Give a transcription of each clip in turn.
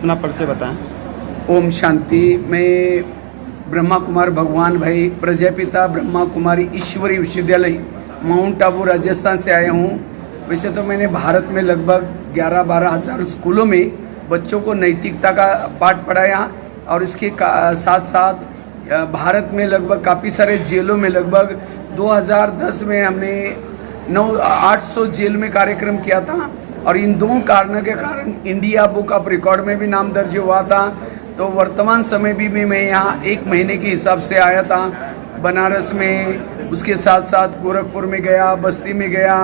अपना परिचय बताएं। ओम शांति। मैं ब्रह्मा कुमार भगवान भाई प्रजापिता ब्रह्मा कुमारी ईश्वरी विश्वविद्यालय माउंट आबू राजस्थान से आया हूँ। वैसे तो मैंने भारत में लगभग 11-12 हज़ार स्कूलों में बच्चों को नैतिकता का पाठ पढ़ाया और इसके साथ साथ भारत में लगभग काफ़ी सारे जेलों में लगभग 2010 में हमने 800 जेल में कार्यक्रम किया था और इन दो कारणों के कारण इंडिया बुक ऑफ रिकॉर्ड में भी नाम दर्ज हुआ था। तो वर्तमान समय भी मैं यहाँ 1 महीने के हिसाब से आया था बनारस में, उसके साथ साथ गोरखपुर में गया, बस्ती में गया,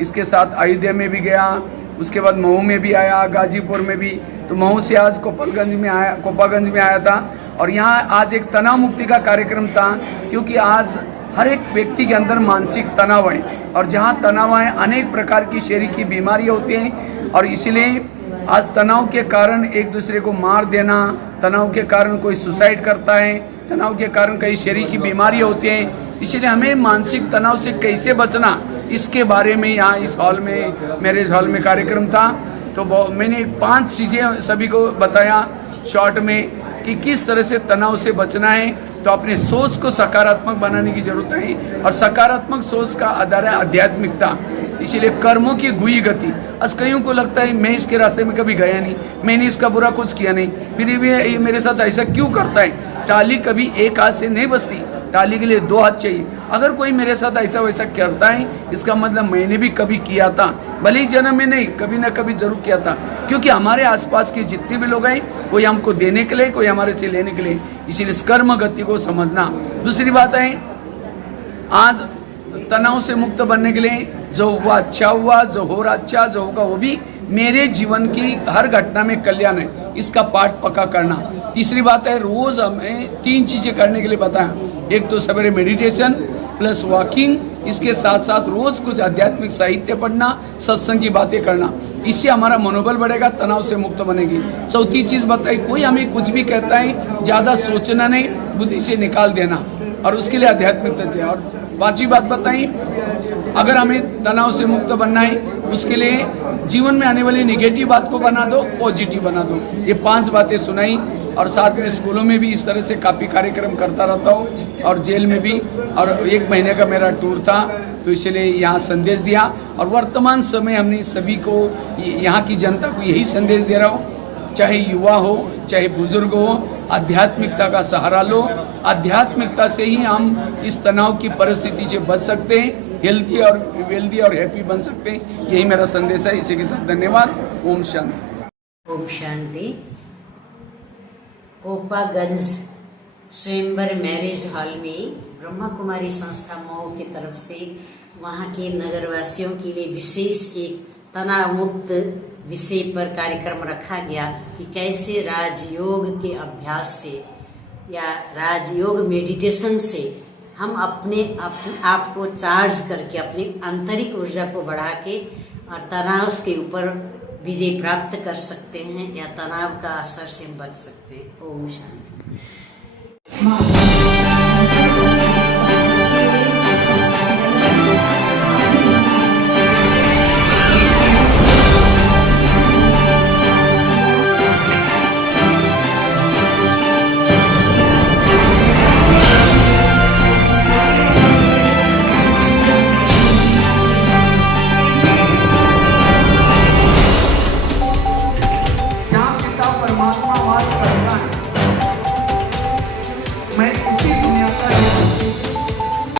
इसके साथ अयोध्या में भी गया, उसके बाद महू में भी आया, गाजीपुर में भी। तो महू से आज कोपागंज में आया था और यहाँ आज एक तनाव मुक्ति का कार्यक्रम था, क्योंकि आज हर एक व्यक्ति के अंदर मानसिक तनाव है और जहाँ तनाव है अनेक प्रकार की शरीर की बीमारियाँ होती हैं और इसलिए आज तनाव के कारण एक दूसरे को मार देना, तनाव के कारण कोई सुसाइड करता है, तनाव के कारण कई शरीर की बीमारियाँ होती हैं। इसलिए हमें मानसिक तनाव से कैसे बचना, इसके बारे में यहाँ इस हॉल में, मैरिज हॉल में कार्यक्रम था। तो मैंने 5 चीज़ें सभी को बताया शॉर्ट में कि किस तरह से तनाव से बचना है। तो अपने सोच को सकारात्मक बनाने की जरूरत है और सकारात्मक सोच का आधार है आध्यात्मिकता। इसीलिए कर्मों की गुई गति। आज कईयों को लगता है मैं इसके रास्ते में कभी गया नहीं, मैंने इसका बुरा कुछ किया नहीं, फिर भी ये मेरे साथ ऐसा क्यों करता है। टाली कभी एक हाथ से नहीं बसती, टाली के लिए 2 हाथ चाहिए। अगर कोई मेरे साथ ऐसा वैसा करता है, इसका मतलब मैंने भी कभी किया था, भले ही जन्म में नहीं, कभी ना कभी जरूर किया था। क्योंकि हमारे आसपास के जितने भी लोग हैं, कोई हमको देने के लिए, कोई हमारे से लेने के लिए। इसीलिए इस कर्म गति को समझना। दूसरी बात है, आज तनाव से मुक्त बनने के लिए जो हुआ अच्छा हुआ, जो हो रहा अच्छा, जो होगा वो भी मेरे जीवन की हर घटना में कल्याण है, इसका पाठ पक्का करना। तीसरी बात है, रोज हमें 3 चीजें करने के लिए बताया। एक तो सवेरे मेडिटेशन प्लस वॉकिंग, इसके साथ साथ रोज कुछ आध्यात्मिक साहित्य पढ़ना, सत्संग की बातें करना। इससे हमारा मनोबल बढ़ेगा, तनाव से मुक्त बनेगी। चौथी चीज बताई, कोई हमें कुछ भी कहता है ज्यादा सोचना नहीं, बुद्धि से निकाल देना और उसके लिए आध्यात्मिकता चाहिए। और 5वीं बात बताई, अगर हमें तनाव से मुक्त बनना है, उसके लिए जीवन में आने वाली निगेटिव बात को बना दो, पॉजिटिव बना दो। ये 5 बातें सुनाई और साथ में स्कूलों में भी इस तरह से काफ़ी कार्यक्रम करता रहता हूँ और जेल में भी। और 1 महीने का मेरा टूर था, तो इसलिए यहाँ संदेश दिया। और वर्तमान समय हमने सभी को, यहाँ की जनता को यही संदेश दे रहा हूँ, चाहे युवा हो चाहे बुजुर्ग हो, आध्यात्मिकता का सहारा लो। आध्यात्मिकता से ही हम इस तनाव की परिस्थिति से बच सकते हैं, हेल्दी और वेल्दी और हैप्पी बन सकते हैं। यही मेरा संदेश है। इसी के साथ धन्यवाद। ओम शांति। ओम शांति। कोपागंज स्वयंवर मैरिज हॉल में ब्रह्मा कुमारी संस्था मऊ की तरफ से वहाँ के नगरवासियों के लिए विशेष एक तनाव मुक्त विषय पर कार्यक्रम रखा गया कि कैसे राजयोग के अभ्यास से या राजयोग मेडिटेशन से हम अपने आप को चार्ज करके अपनी आंतरिक ऊर्जा को बढ़ा के और तनाव के ऊपर विजय प्राप्त कर सकते हैं या तनाव का असर से हम बच सकते हैं। ओम शांति। परमात्मा वास करता है